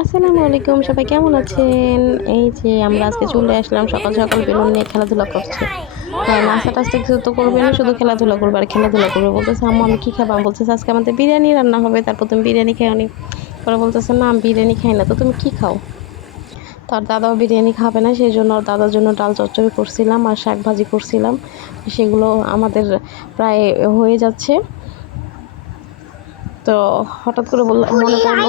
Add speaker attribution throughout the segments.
Speaker 1: আসসালামু আলাইকুম, সবাই কেমন আছেন? এই যে আমরা আজকে চলে আসলাম সকাল সকাল বেলুন নিয়ে খেলাধুলা করছে নাস্তা টাস্তা কিছু তো করবে না, শুধু খেলাধুলা করবে আর খেলাধুলা করবে। বলতেছে, আম্মু, আমি কী খাব? বলতেছে, আজকে আমাদের বিরিয়ানি রান্না হবে। তারপর তুমি বিরিয়ানি খাও অনেক পরে বলতেছে, না, আমি বিরিয়ানি খাই না। তো তুমি কী খাও? তার দাদাও বিরিয়ানি খাবে না সেই জন্য দাদার জন্য ডাল চচ্চড়ি করছিলাম আর শাক ভাজি করছিলাম। সেগুলো আমাদের প্রায় হয়ে যাচ্ছে। তো হঠাৎ করে বললাম মনে পড়ল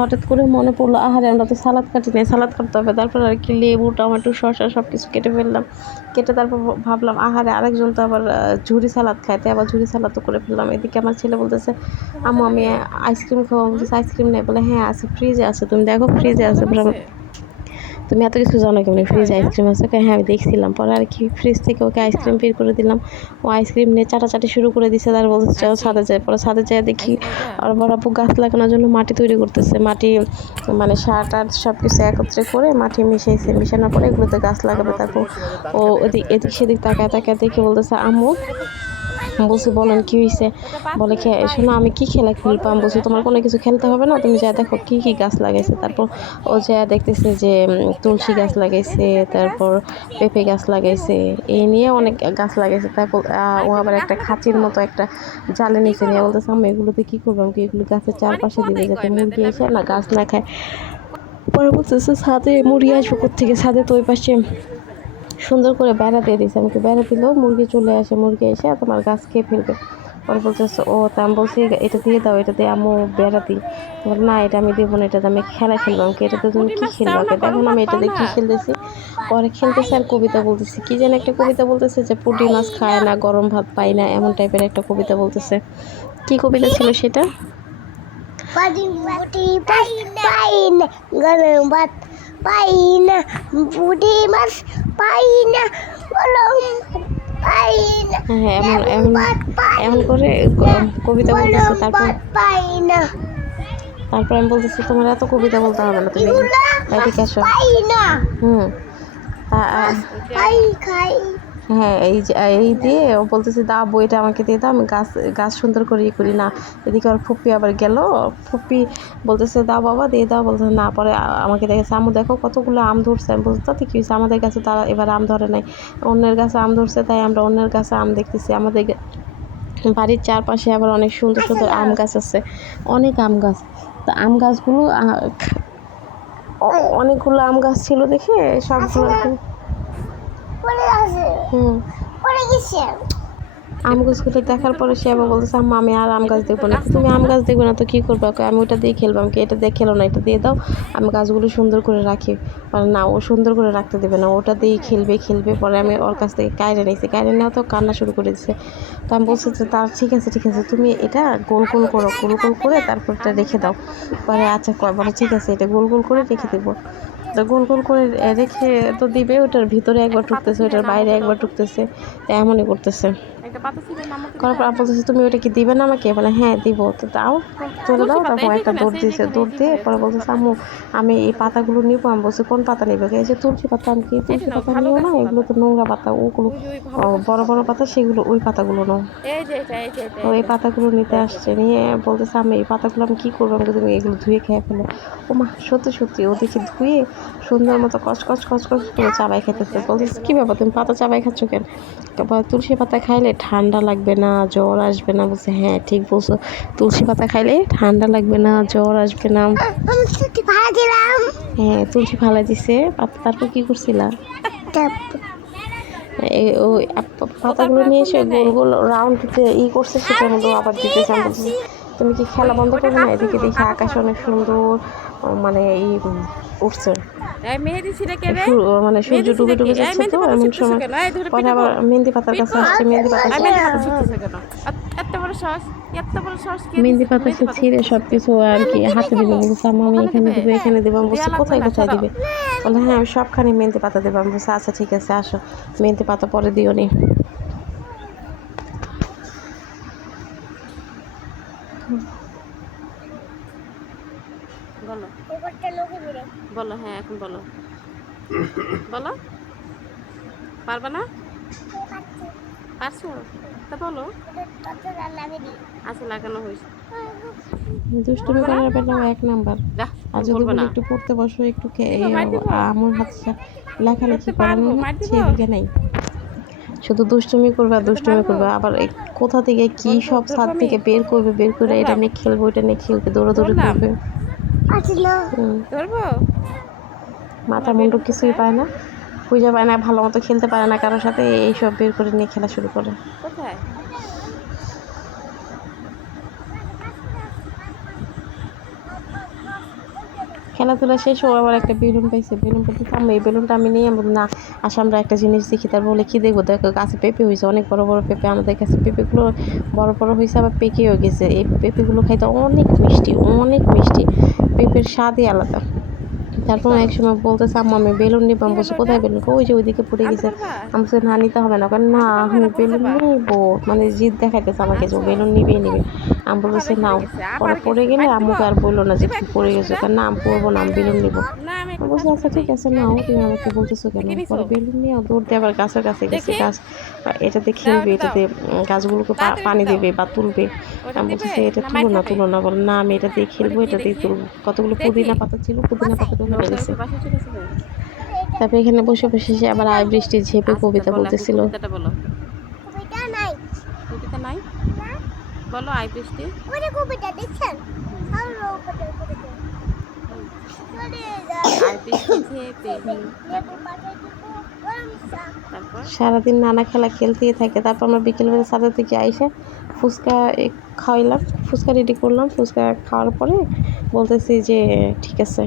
Speaker 1: হঠাৎ করে মনে পড়ল আহারে আমরা তো সালাদ কাটি নাই সালাদ কাটতে হবে। তারপর আর কি লেবু টমেটো শসা সব কিছু কেটে ফেললাম। কেটে তারপর ভাবলাম আহারে আরেকজন তো আবার ঝুড়ি সালাদ খাইতে আবার ঝুড়ি সালাদ তো করে ফেললাম। এদিকে আমার ছেলে বলতেছে আম্মু আমি আইসক্রিম খাব। বলতেছে আইসক্রিম নেই? বলে হ্যাঁ আছে ফ্রিজে আছে। তুমি দেখো ফ্রিজে আছে। আমি, তুমি এত কিছু জানো কেমনি? ফ্রিজে আইসক্রিম আছে? হ্যাঁ আমি দেখছিলাম। পরে আর কি ফ্রিজ থেকে ওকে আইসক্রিম বের করে দিলাম। ও আইসক্রিম নিয়ে চাটাচাটি শুরু করে দিছে তার বলতেছে চল ছাদে যায় পরে ছাদে যায় দেখি আর বড় আপু গাছ লাগানোর জন্য মাটি তৈরি করতেছে। মাটি মানে সার টার সব কিছু একত্রে করে মাটি মিশাইছে। মিশানোর পরে এগুলোতে গাছ লাগাবে তারপর ও এদিক এদিক সেদিক তাকায় তাকায় দেখে বলতেছে আম্মু বলছি, বলেন, কি হয়েছে বলে শোনো, আমি কি খেলা খেলব আমি বলছি, তোমার কোনো কিছু খেলতে হবে না? তুমি যা দেখো, কি কি গাছ লাগাইছে? তারপর ও যা দেখতেছে যে তুলসী গাছ লাগাইছে, তারপর পেঁপে গাছ লাগাইছে, এই নিয়ে অনেক গাছ লাগাইছে। তারপর ও আবার একটা খাঁচির মতো একটা জালে নিচে নিয়ে বলতেছে আমি এগুলোতে কী করব? আমি এগুলো গাছের চারপাশে দিবে যাতে মুরগি এসে না গাছ না খায়? পরে বলতেছে, ছাদে মুড়ি আসব থেকে ছাদে তো ওই পাশে সুন্দর করে বেড়া দিয়ে দিয়েছে আমাকে বেড়া দিলেও মুরগি চলে আসে মুরগি এসে তোমার গাছ খেয়ে ফেলবে। পরে বলতেছে ও তা আমি বলছি এটা দিয়ে দাও এটা দিয়ে আম্মু বেড়া দিই। বলে না এটা আমি দেবো না এটা আমি খেলা খেলব। আমাকে এটাতে তুমি কী খেলব? আমাকে দেখো আমি এটা দিয়ে কী খেলতেছি? পরে খেলতেছে আর কবিতা বলতেছি কী যেন একটা কবিতা বলতেছে যে পুঁটি মাছ খায় না গরম ভাত পায় না এমন টাইপের একটা কবিতা বলতেছে। কি কবিতা ছিল সেটা?
Speaker 2: Padi padi pain না বুড়ি pain পাই না
Speaker 1: হ্যাঁ এমন এমন এমন করে কবিতা বলতেছে তারপর
Speaker 2: পাইনা।
Speaker 1: তারপর আমি বলতেছি তোমার এত কবিতা বলতে হবে না তুমি। আসো।
Speaker 2: pain
Speaker 1: হুম।
Speaker 2: kai
Speaker 1: হ্যাঁ এই যে এই দিয়ে ও বলতেছে দা বইটা আমাকে দিয়ে দাও আমি গাছ গাছ সুন্দর করে ইয়ে করি। না এদিকে ওর ফুপ্পি আবার গেল। ফুপ্পি বলতেছে দাও বাবা দিয়ে দাও। বলতেছে না পরে আমাকে দেখেছে আমু দেখো কতগুলো আম ধরছে। আমি বলতে তাতে কি হয়েছে? আমাদের কাছে তারা এবার আম ধরে নাই। অন্যের গাছে আম ধরছে তাই আমরা অন্যের গাছে আম দেখতেছি। আমাদের বাড়ির চারপাশে আবার অনেক সুন্দর সুন্দর আম গাছ আছে। অনেক আম গাছ। তো আম গাছগুলো অনেকগুলো আম গাছ ছিল দেখে সবগুলো কি-
Speaker 2: পড়ে আছে।
Speaker 1: হুম।
Speaker 2: পড়ে গেছে।
Speaker 1: আম গাছগুলো দেখার পরে সে আবার বলতেছে আম্মা আমি আর আম গাছ দেখব না। তুমি আম গাছ দেখবে না তো কী করবে? আমি ওটা দিয়ে খেলব। আমাকে এটা দিয়ে খেলো না এটা দিয়ে দাও। আমি গাছগুলো সুন্দর করে রাখি। বলে না ও সুন্দর করে রাখতে দেবে না ওটা দিয়ে খেলবে খেলবে। পরে আমি ওর কাছ থেকে কায়রে নিয়েছি। কায়রে নেওয়া তো কান্না শুরু করে দিচ্ছে তো আমি বলছি যে তার ঠিক আছে ঠিক আছে তুমি এটা গোল গোল করো। গোল গোল করে তারপর এটা রেখে দাও। পরে আচ্ছা কয় বলে ঠিক আছে এটা গোল গোল করে রেখে দেবো। তো গোল গোল করে রেখে তো দিবে, ওটার ভিতরে একবার ঢুকতেছে, ওটার বাইরে একবার ঢুকতেছে, তা এমনই করতেছে। করার পর বলতেছে তুমি ওটা কি দিবে না আমাকে? বলে হ্যাঁ দিব। তো দাও চলে দাও তারপর একটা দৌড় দিয়েছে দৌড় দিয়ে পরে বলতেছে আম্মু আমি এই পাতাগুলো নিবো আমি বলছি কোন পাতা নিবে? এই যে তুলসী পাতা আমি কি তুলসী পাতা নিও না? এগুলো তো নোংরা পাতা ওগুলো বড় বড় পাতা সেগুলো ওই পাতাগুলো নাও। তো এই পাতাগুলো নিতে আসছে নিয়ে বলতেছে আমি এই পাতাগুলো আমি কী করব? আমাকে তুমি এগুলো ধুয়ে খেয়ে ফেলো। ও মা সত্যি সত্যি ও দেখি ধুয়ে সুন্দর মতো কচ কচ কচ কচ করে চাবাই খেতেছে বলতেছে কী ব্যাপার তুমি পাতা চাবাই খাচ্ছ কেন? তারপর তুলসী পাতা খাইলে ঠান্ডা লাগবে না জ্বর আসবে না। বলছে হ্যাঁ ঠিক বলছো। তুলসী পাতা খাইলে ঠান্ডা লাগবে না জ্বর আসবে না। হ্যাঁ তুলসী ফালাই দিছে। তারপর কী করছিলা? আপ- পাতাগুলো নিয়ে এসে গোল গোল রাউন্ড ই করছে সেটার মধ্যে আবার দিতেছে তুমি কি খেলা বন্ধ করবে না? এদিকে দেখি আকাশ অনেক সুন্দর মানে এই উঠছে
Speaker 3: মেহেদি ছিঁড়ে
Speaker 1: মানে সূর্য ডুবে ডুবে যাচ্ছে তো এমন সময় পরে আবার মেহেন্দি পাতার কাছে আসছে মেহেন্দি পাতা
Speaker 3: এত- বড় সস এত বড় সস
Speaker 1: মেহেন্দি? পাতাকে ছিঁড়ে সব কিছু আর কি হাতে দিবে বলছে আম্মা আমি এখানে দিবে এখানে দেবো আমি বলছি কোথায় কোথায় দিবে? বলে হ্যাঁ আমি সবখানে মেহেন্দি পাতা দেবো। আমি বলছি আচ্ছা ঠিক আছে আসো। মেহেন্দি পাতা পরে দিও নি।
Speaker 3: বলো। বলো হ্যাঁ এখন বলো। বলো। পারবে না? পারছ। তা বলো। আচ্ছা লাগানো হয়েছে।
Speaker 1: দুষ্টুমি করার বেলাও এক নাম্বার। আর যদি একটু পড়তে বসো একটু আমার হাতে লেখালেখি করানো। সেদিকে নাই। শুধু দুষ্টুমি করবে আর দুষ্টুমি করবে। আবার কোথা থেকে কি সব ছাদ থেকে বের করবে বের করে এটা? নিয়ে খেলব এটা নিয়ে খেলবে দৌড়াদৌড়ি? করবে।
Speaker 2: না
Speaker 1: হুম,
Speaker 3: ধরবো?
Speaker 1: মাথা মুন্ডু কিছুই পায় না। খুঁজে পায় না ভালো মতো খেলতে পারে না কারোর সাথে এইসব বের করে নিয়ে খেলা শুরু করে।
Speaker 3: কোথায়?
Speaker 1: খেলাধুলা শেষ ও আবার একটা বেলুন পাইছে বেলুন পাইতে আমি এই বেলুনটা আমি নিয়ে বলি না আসে আমরা একটা জিনিস দেখি তার বলে কি দেখব? দেখো গাছে পেঁপে হয়েছে অনেক বড় বড় পেঁপে আমাদের কাছে পেঁপেগুলো বড় বড় হয়েছে আবার পেকেও গেছে। এই পেঁপেগুলো খাইতে অনেক মিষ্টি অনেক মিষ্টি পেঁপের স্বাদই আলাদা। তারপর এক সময় বলতেছে আম্মা আমি বেলুন নিবো। আমি বলছি কোথায় বেলুন? ওই যে ওইদিকে পড়ে গেছে। আমি বলছি না নিতে হবে না। কারণ না আমি বেলুন নিবো। মানে জিদ দেখাইতেছে আমাকে যে বেলুন নিবেই নিবে। আমি বলতেছি নাও পরে পড়ে গেলে আম্মুকে আর বলল না যে তুমি পড়ে গেছো কারণ না আমি পড়ব না আমি বেলুন নিবো। বলছি আচ্ছা ঠিক আছে নাও তুমি আমাকে বলতেছো কেন? পরে বেলুন নিয়ে দৌড় দিয়ে আবার গাছের কাছে গেছে গাছ এটাতে খেলবে এটাতে গাছগুলোকে পানি দেবে বা তুলবে। আমি বলতেছি এটা তুলো না তুলো না। বলে না আমি এটা দিয়ে খেলব এটা দিয়ে তুলবো। কতগুলো পুদিনা পাতা ছিল পুদিনা পাতা তুলে গেছে তারপরে এখানে বসে বসে সে আবার আয় বৃষ্টি ঝেপে কবিতা বলতেছিল
Speaker 3: কবিতাটা বলো
Speaker 2: কবিতা নাই
Speaker 3: কবিতা নাই বলো আই বৃষ্টি
Speaker 2: ওরে কবিতা দেখছেন আর কবিতা কবিতা চলে যা
Speaker 3: আই বৃষ্টি ঝেপে
Speaker 2: লেবু পাতা দিব গরম চা।
Speaker 3: তারপর?
Speaker 1: সারাদিন নানা খেলা খেলতেই থাকে। তারপর আমরা বিকেলবেলা সাথে থেকে আইসে ফুচকা খাওয়াইলাম ফুচকা রেডি করলাম। ফুচকা খাওয়ার পরে বলতেছি যে ঠিক আছে।